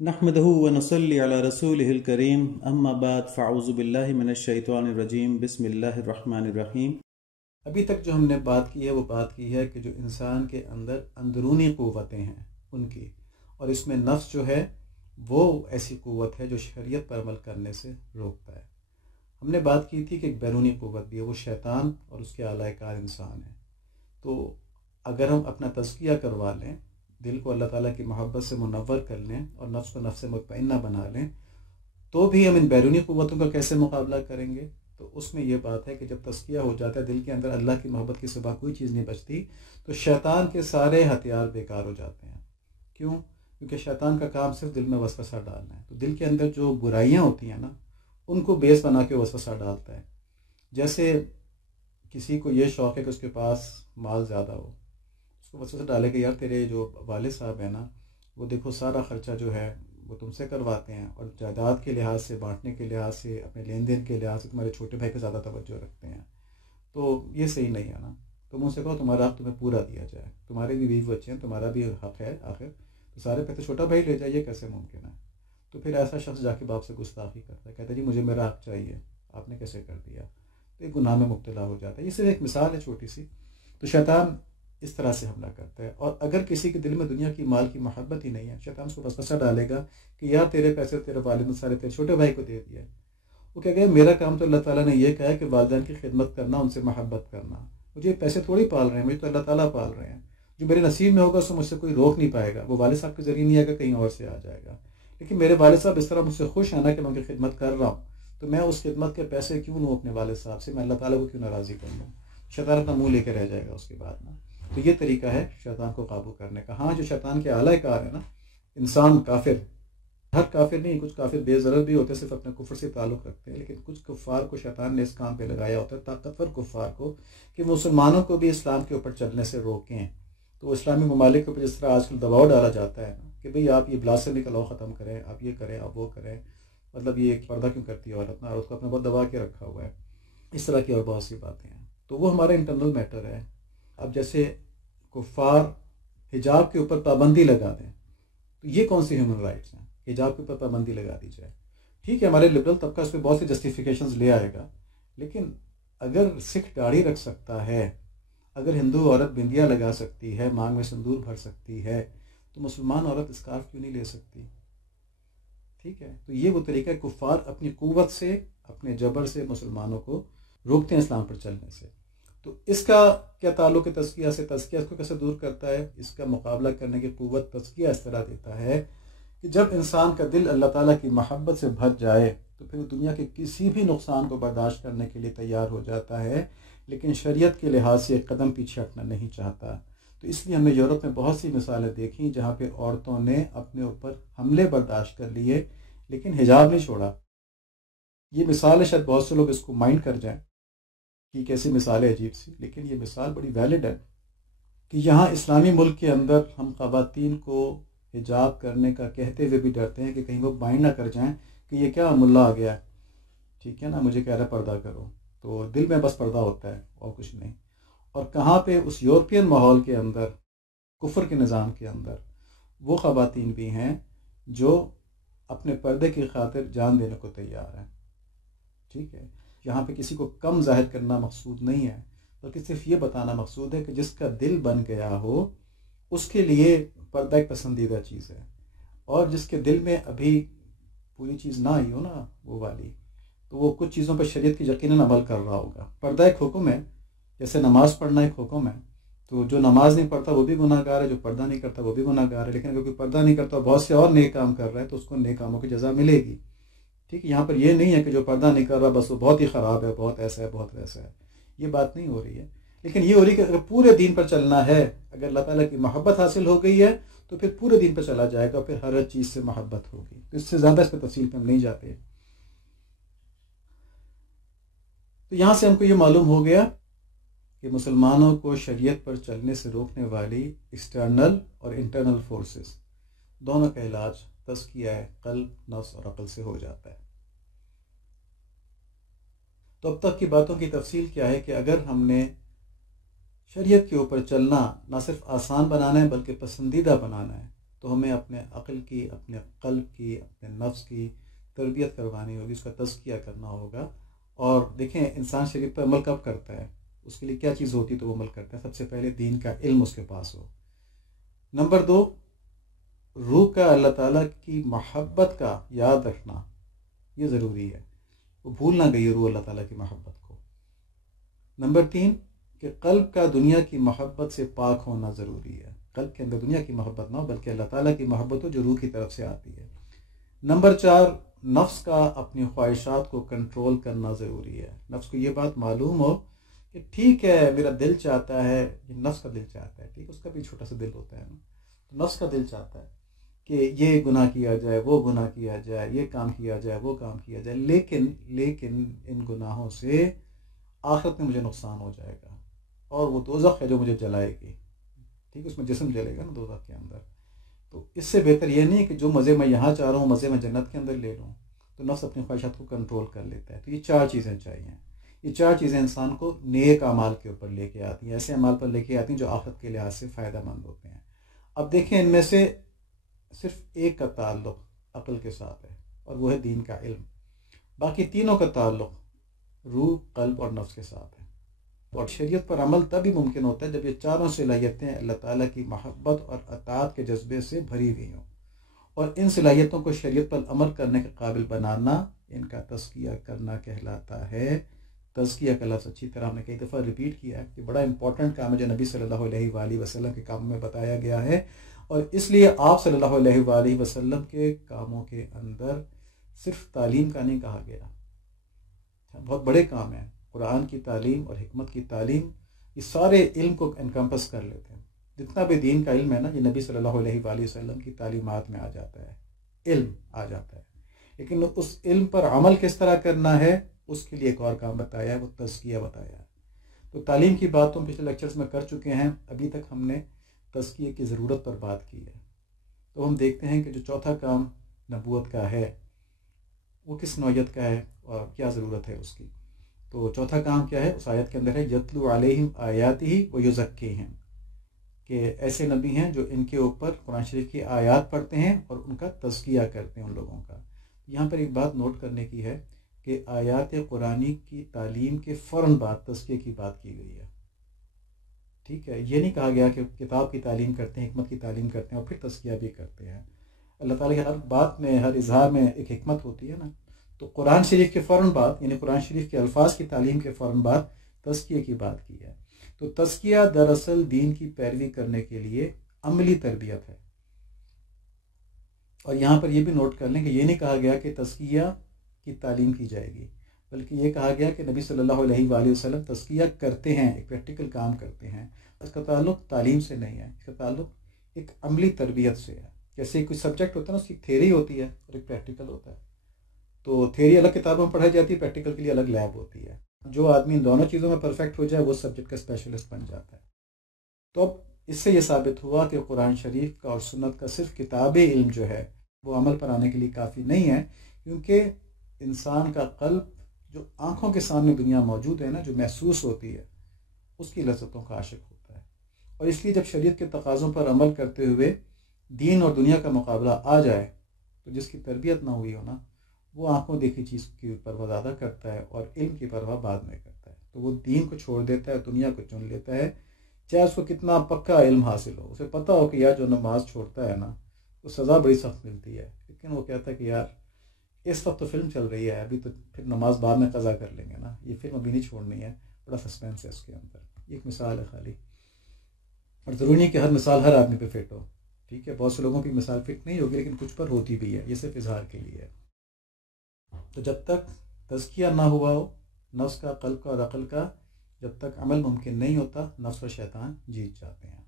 نحمده ونصلي على رسوله الكريم اما بعد فاعوذ باللہ من الشیطان الرجیم بسم اللہ الرحمن الرحیم۔ ابھی تک جو ہم نے بات کی ہے وہ بات کی ہے کہ جو انسان کے اندر اندرونی قوتیں ہیں ان کی، اور اس میں نفس جو ہے وہ ایسی قوت ہے جو شریعت پر عمل کرنے سے روکتا ہے۔ ہم نے بات کی تھی کہ ایک بیرونی قوت بھی ہے، وہ شیطان اور اس کے اعلی کار انسان ہے۔ تو اگر ہم اپنا تزکیہ کروا لیں، دل کو اللہ تعالیٰ کی محبت سے منور کر لیں اور نفس کو نفس مطمئنہ بنا لیں، تو بھی ہم ان بیرونی قوتوں کا کیسے مقابلہ کریں گے؟ تو اس میں یہ بات ہے کہ جب تزکیہ ہو جاتا ہے، دل کے اندر اللہ کی محبت کے سوا کوئی چیز نہیں بچتی، تو شیطان کے سارے ہتھیار بیکار ہو جاتے ہیں۔ کیوں؟ کیونکہ شیطان کا کام صرف دل میں وسوسہ ڈالنا ہے۔ تو دل کے اندر جو برائیاں ہوتی ہیں نا، ان کو بیس بنا کے وسوسہ ڈالتا ہے۔ جیسے کسی کو یہ شوق ہے کہ اس کے پاس مال زیادہ ہو، وسوسہ ڈالے کہ یار تیرے جو والد صاحب ہیں نا، وہ دیکھو سارا خرچہ جو ہے وہ تم سے کرواتے ہیں، اور جائیداد کے لحاظ سے، بانٹنے کے لحاظ سے، اپنے لین دین کے لحاظ سے تمہارے چھوٹے بھائی پہ زیادہ توجہ رکھتے ہیں۔ تو یہ صحیح نہیں ہے نا۔ تم ان سے کہو تمہارا حق تمہیں پورا دیا جائے، تمہارے بھی بیوی بچے ہیں، تمہارا بھی حق ہے آخر، تو سارے پیسے چھوٹا بھائی لے جائے، یہ کیسے ممکن ہے؟ تو پھر ایسا شخص جا کے باپ سے گستاخی کرتا ہے، کہتا ہے جی مجھے میرا حق چاہیے، آپ نے کیسے کر دیا؟ تو ایک گناہ میں مبتلا ہو جاتا ہے۔ یہ صرف ایک مثال ہے چھوٹی سی۔ تو شیطان اس طرح سے حملہ کرتا ہے، اور اگر کسی کے دل میں دنیا کی مال کی محبت ہی نہیں ہے، شیطان اس کو وسوسہ ڈالے گا کہ یار تیرے پیسے تیرے والد نے سارے تیرے چھوٹے بھائی کو دے دیا ہے۔ وہ کہے گا میرا کام تو اللہ تعالیٰ نے یہ کہا ہے کہ والدین کی خدمت کرنا، ان سے محبت کرنا، مجھے پیسے تھوڑی پال رہے ہیں، مجھے تو اللہ تعالیٰ پال رہے ہیں، جو میرے نصیب میں ہوگا اس سے مجھ سے کوئی روک نہیں پائے گا۔ وہ والد صاحب کے ذریعے نہیں آئے گا، کہیں اور سے آ جائے گا، لیکن میرے والد صاحب اس طرح مجھ سے خوش ہیں نا کہ میں ان کی خدمت کر رہا ہوں، تو میں اس خدمت کے پیسے کیوں لوں اپنے والد صاحب سے؟ میں اللہ تعالیٰ کو کیوں ناراضی کر لوں؟ شیطان اپنا منہ لے کے رہ جائے گا اس کے بعد نا۔ تو یہ طریقہ ہے شیطان کو قابو کرنے کا۔ ہاں، جو شیطان کے اعلی کار ہے نا، انسان کافر، ہر کافر نہیں، کچھ کافر بے ضرر بھی ہوتے ہیں، صرف اپنے کفر سے تعلق رکھتے ہیں، لیکن کچھ کفار کو شیطان نے اس کام پہ لگایا ہوتا ہے، طاقتور کفار کو، کہ مسلمانوں کو بھی اسلام کے اوپر چلنے سے روکیں۔ تو اسلامی ممالک کے اوپر جس طرح آج کل دباؤ ڈالا جاتا ہے کہ بھئی آپ یہ بلاسفمی کا لاء ختم کریں، آپ یہ کریں، آپ وہ کریں، مطلب یہ ایک پردہ کیوں کرتی ہے عورت نا، عورت کو اپنے بہت دبا کے رکھا ہوا ہے، اس طرح کی اور بہت سی باتیں ہیں۔ تو وہ ہمارا انٹرنل میٹر ہے۔ اب جیسے کفار حجاب کے اوپر پابندی لگا دیں، تو یہ کون سی ہیومن رائٹس ہیں؟ حجاب کے اوپر پابندی لگا دی جائے، ٹھیک ہے، ہمارے لبرل طبقہ اس پہ بہت سی جسٹیفیکیشنز لے آئے گا، لیکن اگر سکھ داڑھی رکھ سکتا ہے، اگر ہندو عورت بندیا لگا سکتی ہے، مانگ میں سندور بھر سکتی ہے، تو مسلمان عورت اسکارف کیوں نہیں لے سکتی؟ ٹھیک ہے، تو یہ وہ طریقہ ہے، کفار اپنی قوت سے، اپنے جبر سے مسلمانوں کو روکتے ہیں اسلام پر چلنے سے۔ تو اس کا کیا تعلق ہے تزکیہ سے؟ تزکیہ اس کو کیسے دور کرتا ہے؟ اس کا مقابلہ کرنے کی قوت تزکیہ اس طرح دیتا ہے کہ جب انسان کا دل اللہ تعالیٰ کی محبت سے بھر جائے تو پھر دنیا کے کسی بھی نقصان کو برداشت کرنے کے لیے تیار ہو جاتا ہے، لیکن شریعت کے لحاظ سے ایک قدم پیچھے ہٹنا نہیں چاہتا۔ تو اس لیے ہم نے یورپ میں بہت سی مثالیں دیکھیں جہاں پہ عورتوں نے اپنے اوپر حملے برداشت کر لیے لیکن حجاب نہیں چھوڑا۔ یہ مثال ہے، شاید بہت سے لوگ اس کو مائنڈ کر جائیں کہ کیسی مثال ہے عجیب سی، لیکن یہ مثال بڑی ویلڈ ہے کہ یہاں اسلامی ملک کے اندر ہم خواتین کو حجاب کرنے کا کہتے ہوئے بھی ڈرتے ہیں کہ کہیں وہ مائنڈ نہ کر جائیں کہ یہ کیا ملا آ گیا ہے، ٹھیک ہے نا، مجھے کہہ رہا پردہ کرو، تو دل میں بس پردہ ہوتا ہے اور کچھ نہیں۔ اور کہاں پہ اس یورپین ماحول کے اندر، کفر کے نظام کے اندر، وہ خواتین بھی ہیں جو اپنے پردے کی خاطر جان دینے کو تیار ہیں، ٹھیک ہے۔ یہاں پہ کسی کو کم ظاہر کرنا مقصود نہیں ہے، بلکہ صرف یہ بتانا مقصود ہے کہ جس کا دل بن گیا ہو اس کے لیے پردہ ایک پسندیدہ چیز ہے، اور جس کے دل میں ابھی پوری چیز نہ آئی ہو نا وہ والی، تو وہ کچھ چیزوں پر شریعت کی یقیناً عمل کر رہا ہوگا۔ پردہ ایک حکم ہے، جیسے نماز پڑھنا ایک حکم ہے، تو جو نماز نہیں پڑھتا وہ بھی گناہ گار ہے، جو پردہ نہیں کرتا وہ بھی گناہ گار ہے، لیکن اگر کوئی پردہ نہیں کرتا اور بہت سے اور نیک کام کر رہا ہے تو اس کو نیک کاموں کی جزا ملے گی، ٹھیک ہے۔ یہاں پر یہ نہیں ہے کہ جو پردہ نہیں کر رہا بس وہ بہت ہی خراب ہے، بہت ایسا ہے، بہت ویسا ہے، یہ بات نہیں ہو رہی ہے، لیکن یہ ہو رہی ہے کہ اگر پورے دین پر چلنا ہے، اگر اللہ تعالیٰ کی محبت حاصل ہو گئی ہے تو پھر پورے دین پر چلا جائے گا، پھر ہر چیز سے محبت ہوگی۔ تو اس سے زیادہ اس پہ تفصیل پہ ہم نہیں جاتے۔ تو یہاں سے ہم کو یہ معلوم ہو گیا کہ مسلمانوں کو شریعت پر چلنے سے روکنے والی ایکسٹرنل اور انٹرنل فورسز دونوں کا علاج تزکیہ قلب، نفس اور عقل سے ہو جاتا ہے۔ تو اب تک کی باتوں کی تفصیل کیا ہے کہ اگر ہم نے شریعت کے اوپر چلنا نہ صرف آسان بنانا ہے بلکہ پسندیدہ بنانا ہے تو ہمیں اپنے عقل کی، اپنے قلب کی، اپنے نفس کی تربیت کروانی ہوگی، اس کا تزکیہ کرنا ہوگا۔ اور دیکھیں انسان شریعت پر عمل کب کرتا ہے، اس کے لیے کیا چیز ہوتی ہے تو وہ عمل کرتا ہے؟ سب سے پہلے دین کا علم اس کے پاس ہو۔ نمبر 2، روح کا اللہ تعالیٰ کی محبت کا یاد رکھنا، یہ ضروری ہے، وہ بھول نہ گئی روح اللہ تعالیٰ کی محبت کو۔ نمبر 3، کہ قلب کا دنیا کی محبت سے پاک ہونا ضروری ہے، قلب کے اندر دنیا کی محبت نہ ہو بلکہ اللہ تعالیٰ کی محبت ہو جو روح کی طرف سے آتی ہے۔ نمبر 4، نفس کا اپنی خواہشات کو کنٹرول کرنا ضروری ہے، نفس کو یہ بات معلوم ہو کہ ٹھیک ہے میرا دل چاہتا ہے، یہ نفس کا دل چاہتا ہے، ٹھیک، اس کا بھی چھوٹا سا دل ہوتا ہے نا، تو نفس کا دل چاہتا ہے کہ یہ گناہ کیا جائے، وہ گناہ کیا جائے، یہ کام کیا جائے، وہ کام کیا جائے، لیکن ان گناہوں سے آخرت میں مجھے نقصان ہو جائے گا، اور وہ دوزخ ہے جو مجھے جلائے گی، ٹھیک، اس میں جسم جلے گا نا دوزخ کے اندر۔ تو اس سے بہتر یہ نہیں کہ جو مزے میں یہاں چاہ رہا ہوں مزے میں جنت کے اندر لے لوں، تو نفس اپنی خواہشات کو کنٹرول کر لیتا ہے۔ تو یہ 4 چیزیں چاہیے، یہ 4 چیزیں انسان کو نیک اعمال کے اوپر لے کے آتی ہیں، ایسے اعمال پر لے کے آتی ہیں جو آخرت کے لحاظ سے فائدہ مند ہوتے ہیں۔ اب دیکھیں ان میں سے صرف ایک کا تعلق عقل کے ساتھ ہے اور وہ ہے دین کا علم، باقی تینوں کا تعلق روح، قلب اور نفس کے ساتھ ہے۔ اور شریعت پر عمل تبھی ممکن ہوتا ہے جب یہ چاروں صلاحیتیں اللہ تعالیٰ کی محبت اور اطاعت کے جذبے سے بھری ہوئی ہوں، اور ان صلاحیتوں کو شریعت پر عمل کرنے کے قابل بنانا ان کا تزکیہ کرنا کہلاتا ہے۔ تزکیہ کا لفظ اچھی طرح ہم نے کئی دفعہ ریپیٹ کیا ہے کہ بڑا امپورٹنٹ کام ہے جو نبی صلی اللہ علیہ وآلہ وسلم کے کاموں میں بتایا گیا ہے، اور اس لیے آپ صلی اللہ علیہ وآلہ وسلم کے کاموں کے اندر صرف تعلیم کا نہیں کہا گیا، بہت بڑے کام ہیں، قرآن کی تعلیم اور حکمت کی تعلیم، یہ سارے علم کو انکمپس کر لیتے ہیں۔ جتنا بھی دین کا علم ہے نا، یہ نبی صلی اللہ علیہ وآلہ وسلم کی تعلیمات میں آ جاتا ہے، علم آ جاتا ہے، لیکن اس علم پر عمل کس طرح کرنا ہے اس کے لیے ایک اور کام بتایا ہے، وہ تزکیہ بتایا ہے۔ تو تعلیم کی بات تو پچھلے لیکچرز میں کر چکے ہیں، ابھی تک ہم نے تزکیہ کی ضرورت پر بات کی ہے۔ تو ہم دیکھتے ہیں کہ جو چوتھا کام نبوت کا ہے وہ کس نوعیت کا ہے اور کیا ضرورت ہے اس کی۔ تو چوتھا کام کیا ہے اس آیت کے اندر ہے، یتلو علیہم آیاتہ ویزکیہم، کہ ایسے نبی ہیں جو ان کے اوپر قرآن شریف کی آیات پڑھتے ہیں اور ان کا تزکیہ کرتے ہیں ان لوگوں کا۔ یہاں پر ایک بات نوٹ کرنے کی ہے کہ آیات قرآنی کی تعلیم کے فوراً بعد تزکیہ کی بات کی گئی ہے، ٹھیک ہے، یہ نہیں کہا گیا کہ کتاب کی تعلیم کرتے ہیں، حکمت کی تعلیم کرتے ہیں اور پھر تزکیہ بھی کرتے ہیں۔ اللہ تعالیٰ کی ہر بات میں، ہر اظہار میں ایک حکمت ہوتی ہے نا، تو قرآن شریف کے فوراً بعد، یعنی قرآن شریف کے الفاظ کی تعلیم کے فوراً بعد تزکیہ کی بات کی ہے۔ تو تزکیہ دراصل دین کی پیروی کرنے کے لیے عملی تربیت ہے۔ اور یہاں پر یہ بھی نوٹ کر لیں کہ یہ نہیں کہا گیا کہ تزکیہ کی تعلیم کی جائے گی، بلکہ یہ کہا گیا کہ نبی صلی اللہ علیہ وآلہ وسلم تزکیہ کرتے ہیں، ایک پریکٹیکل کام کرتے ہیں۔ اس کا تعلق تعلیم سے نہیں ہے، اس کا تعلق ایک عملی تربیت سے ہے۔ جیسے کوئی سبجیکٹ ہوتا ہے نا، اس کی تھیوری ہوتی ہے اور ایک پریکٹیکل ہوتا ہے، تو تھیوری الگ کتابوں میں پڑھائی جاتی ہے، پریکٹیکل کے لیے الگ لیب ہوتی ہے۔ جو آدمی ان دونوں چیزوں میں پرفیکٹ ہو جائے وہ سبجیکٹ کا اسپیشلسٹ بن جاتا ہے۔ تو اب اس سے یہ ثابت ہوا کہ قرآن شریف کا اور سنت کا صرف کتابی علم جو ہے وہ عمل پر آنے کے لیے کافی نہیں ہے، کیونکہ انسان کا قلب جو آنکھوں کے سامنے دنیا موجود ہے نا، جو محسوس ہوتی ہے، اس کی لذتوں کا عاشق ہوتا ہے۔ اور اس لیے جب شریعت کے تقاضوں پر عمل کرتے ہوئے دین اور دنیا کا مقابلہ آ جائے تو جس کی تربیت نہ ہوئی ہو نا، وہ آنکھوں دیکھی چیز کی پرواہ زیادہ کرتا ہے اور علم کی پرواہ بعد میں کرتا ہے، تو وہ دین کو چھوڑ دیتا ہے، دنیا کو چن لیتا ہے، چاہے اس کو کتنا پکا علم حاصل ہو، اسے پتہ ہو کہ یار جو نماز چھوڑتا ہے نا تو سزا بڑی سخت ملتی ہے، لیکن وہ کہتا ہے کہ یار اس وقت تو فلم چل رہی ہے، ابھی تو پھر نماز بعد میں قضا کر لیں گے نا، یہ فلم ابھی نہیں چھوڑنی ہے، بڑا سسپینس ہے اس کے اندر۔ یہ ایک مثال ہے خالی، اور ضروری نہیں کہ ہر مثال ہر آدمی پہ فٹ ہو، ٹھیک ہے، بہت سے لوگوں کی مثال فٹ نہیں ہوگی لیکن کچھ پر ہوتی بھی ہے، یہ صرف اظہار کے لیے ہے۔ تو جب تک تزکیہ نہ ہوا ہو نفس کا، قلب کا اور عقل کا، جب تک عمل ممکن نہیں ہوتا، نفس و شیطان جیت جاتے ہیں۔